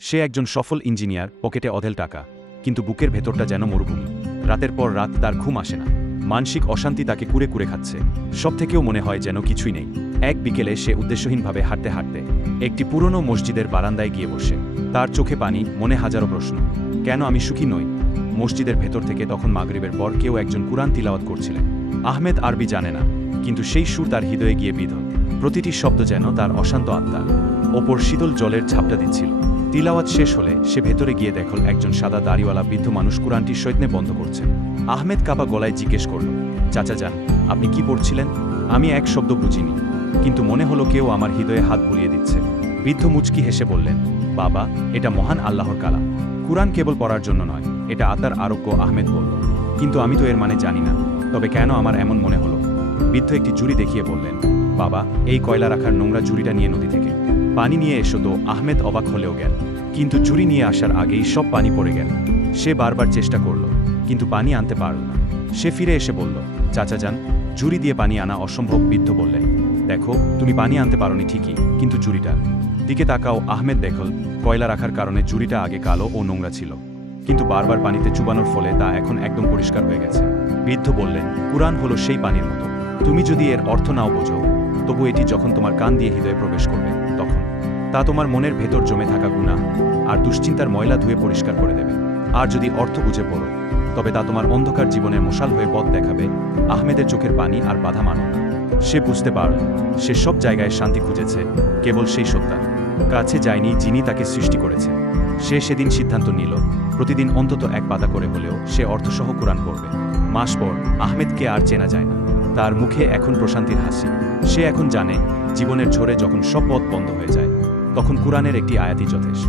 সে একজন সফল ইঞ্জিনিয়ার, পকেটে অঢেল টাকা, কিন্তু বুকের ভেতরটা যেন মরুভূমি। রাতের পর রাত তার ঘুম আসে না, মানসিক অশান্তি তাকে কুরে কুরে খাচ্ছে। সব থেকেও মনে হয় যেন কিছুই নেই। এক বিকেলে সে উদ্দেশ্যহীনভাবে হাঁটতে হাঁটতে একটি পুরনো মসজিদের বারান্দায় গিয়ে বসে। তার চোখে পানি, মনে হাজারো প্রশ্ন। কেন আমি সুখী নই? মসজিদের ভেতর থেকে তখন মাগরিবের পর কেউ একজন কুরআন তিলাওয়াত করছিলেন। আহমেদ আরবি জানে না, কিন্তু সেই সুর তার হৃদয়ে গিয়ে বিঁধল। প্রতিটি শব্দ যেন তার অশান্ত আত্মার ওপর শীতল জলের ঝাপটা দিচ্ছিল। তিলাওয়াত শেষ হলে সে ভেতরে গিয়ে দেখল একজন সাদা দাড়িওয়ালা বৃদ্ধ মানুষ কুরআনটি সৈন্যে বন্ধ করছেন। আহমেদ কাপা গলায় জিজ্ঞেস করল, চাচা যান, আপনি কি পড়ছিলেন? আমি এক শব্দ বুঝিনি, কিন্তু মনে হলো কেউ আমার হৃদয়ে হাত বুলিয়ে দিচ্ছে। বৃদ্ধ মুচকি হেসে বললেন, বাবা, এটা মহান আল্লাহর কালাম। কুরআন কেবল পড়ার জন্য নয়, এটা আত্মার আরোগ্য। আহমেদ বলল, কিন্তু আমি তো এর মানে জানি না। তবে কেন আমার এমন মনে হলো? বৃদ্ধ একটি জুড়ি দেখিয়ে বললেন, বাবা, এই কয়লা রাখার নোংরা জুড়িটা নিয়ে নদী থেকে পানি নিয়ে এসো তো। আহমেদ অবাক হলেও গেল, কিন্তু জুড়ি নিয়ে আসার আগেই সব পানি পড়ে গেল। সে বারবার চেষ্টা করল, কিন্তু পানি আনতে পারল না। সে ফিরে এসে বলল, চাচা যান, জুড়ি দিয়ে পানি আনা অসম্ভব। বৃদ্ধ বললেন, দেখো, তুমি পানি আনতে পারোনি ঠিকই, কিন্তু জুড়িটার দিকে তাকাও। আহমেদ দেখল, কয়লা রাখার কারণে জুড়িটা আগে কালো ও নোংরা ছিল, কিন্তু বারবার পানিতে চুবানোর ফলে তা এখন একদম পরিষ্কার হয়ে গেছে। বৃদ্ধ বললেন, কুরআন হলো সেই পানির মতো। তুমি যদি এর অর্থ নাও বোঝো, তবু এটি যখন তোমার কান দিয়ে হৃদয়ে প্রবেশ করবে, তখন তা তোমার মনের ভেতর জমে থাকা গুনাহ আর দুশ্চিন্তার ময়লা ধুয়ে পরিষ্কার করে দেবে। আর যদি অর্থ বুঝে পড়ো, তবে তা তোমার অন্ধকার জীবনের মশাল হয়ে পথ দেখাবে। আহমেদের চোখের পানি আর বাধা মানো না। সে বুঝতে পারল, সে সব জায়গায় শান্তি খুঁজেছে, কেবল সেই সত্তার কাছে যায়নি যিনি তাকে সৃষ্টি করেছে। সে সেদিন সিদ্ধান্ত নিল, প্রতিদিন অন্তত এক পাতা করে হলেও সে অর্থসহ কুরআন পড়বে। মাস পর আহমেদকে আর চেনা যায় না। তার মুখে এখন প্রশান্তির হাসি। সে এখন জানে, জীবনের ঝড়ে যখন সব পথ বন্ধ হয়ে যায়, তখন কুরআনের একটি আয়াতই যথেষ্ট।